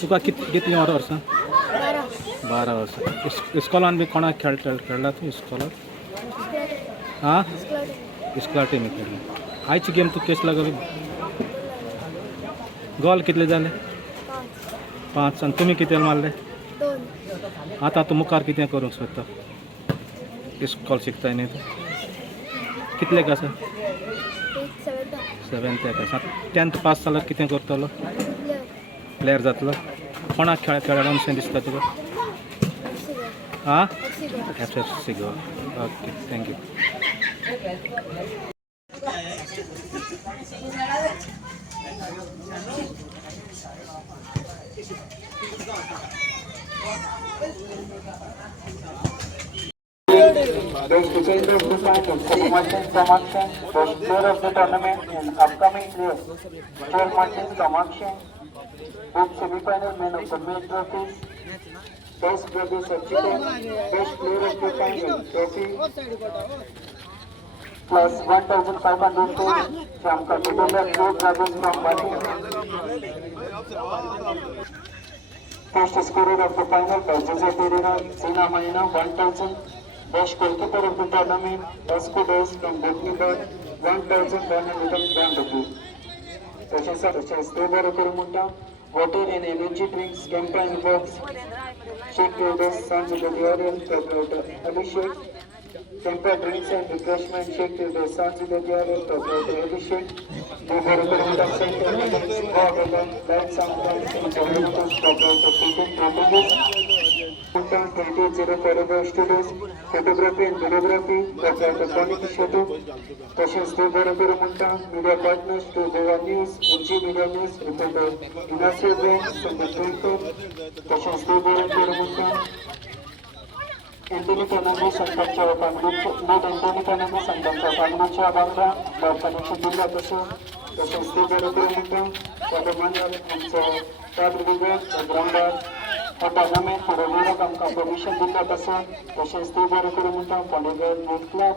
तुका कितली वर्सां? 12 वर्सां. इस्कॉलान बी कोणाक खेळला तूं इस्कॉलान? हां इस्कॉला टीमी खेळ्ळा. आयची गेम तूं केस लागली? गोल कितले जाले? 5. आनी तुमी कितें मारले? 2. आतां तूं मुखार कितें करूंक सोदता? इस्कॉल शिकताय न्ही तूं? कितलेक आसा? 7th आसा. 10th पास जाल्यार कितें करतलो? प्लेयर जातलो. कोणाक खेळाडूंशें दिसता तुका? हां FC Goa. Okay thank you. Best defender of the final, Seth Martin Kamakshan, best player of the tournament and upcoming player, Joel Martin Kamakshan, both semi-final man of the match trophies, best brother substitute, best player of the final trophy, plus 1,500 from category of 4 brothers from Bali. Best scorer of the final by Jose Pereira, Sina Maina, 1,000. Best goalkeeper of the tournament, Vasco Dos from Botniberg, 1,101 rupees. तसेच ते बरं करून म्हणटा water and energy drinks campaign box shake traders सांज लुधियारियन proprietor Abhishek campaign drinks and refreshment shake traders सांज लुधियारियन proprietor Abhishek ते बरं करून म्हणटा सेंटर लाईट साऊंड प्रोपराइटर सुटीन proprietor 2804 studios photography and videography proprietor टॉनिक शेटू तसेच ते बरोबर म्हणटा media partners to Goa news NG media news reporter Inacio बँक संदीप ट्विटर तसेच ते बरोबर म्हणटा एंटोनी फर्नांडीस संघाच्या एंटोनी फर्नांडीस संघाच्या पांगणाच्या बांगडा भारताने दिला तसेच ते बरोबर म्हणटा त्याप्रमाणे आमच्या त्याबरोबर ग्राउंडार हो टोर्नामेंट फुडोवपाक आमकां परमिशन दिता तशेंच ते बरें करून म्हणटा polygon boat club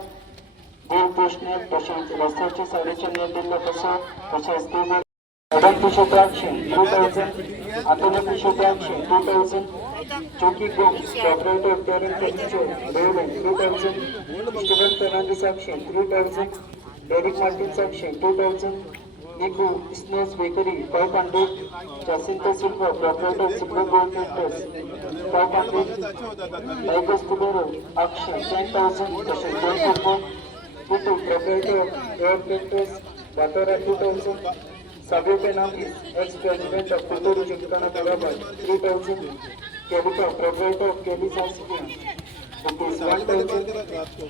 goal post net तशेंच रस्त्याचे सायडीचे नेट दिल्लो तशेंच ते मॅडम पिशोत्याक्षे 2000 आंतोनी पिशोत्याक्षे 2000 चौकी गोम्स प्रोपराइटर टॉरेन फर्निचर रेवलेंट 2000 स्टीवन फर्नांडीसाक्षे 3000 डेरिक मार्टिन्साक्षे 2000 Niku Snow's Bakery 500, Jacinto Silva, proprietor Silver Gold Printers 500, Lagos Tudoro, Akshay 10,000, Tashan Football, Putu, proprietor Air Printers, Batara 2,000, Sabio Penakis, ex-president of Putu Jimkana Tarabad 3,000, Kelika, proprietor of Kelly's Hospital, rupees 1,000,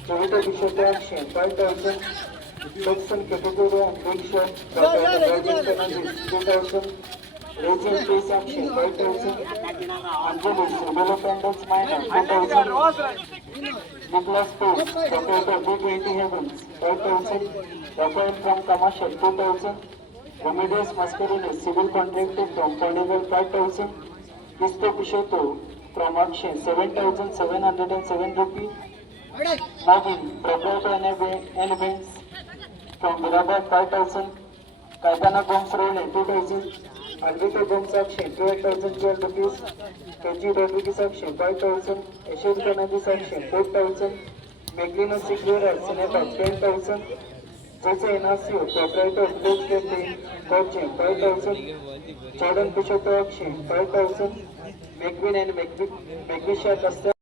Toyota Bishop Akshay 5,000, Section category and big shot, Dr. Virgin Fernandez 2,000, Rachel Face Action 5,000, Angelis Rebelo Pendants Minor 2,000, Nicholas Post, Dr. B20 Heavens 5,000, Rafael from Commercial 2,000, Remedios Mascarenes Civil Contractor from Carnival 5,000, Cristo Pisciotto from Akshay 7,707 rupees, Navin, proprietor and events from Virabad 5,000, Kaitana Gomes Role 2,000, Alvito Gomes Action 12,012 rupees, KG Rodriguez Action 5,000, Ashur Kanadi Action 4,000, Meglino Sigura Senator 10,000, Jose Inacio, proprietor of Blue Cafe, Coaching 5,000, Jordan Bishop Action 5,000, McQueen and McVisha Costa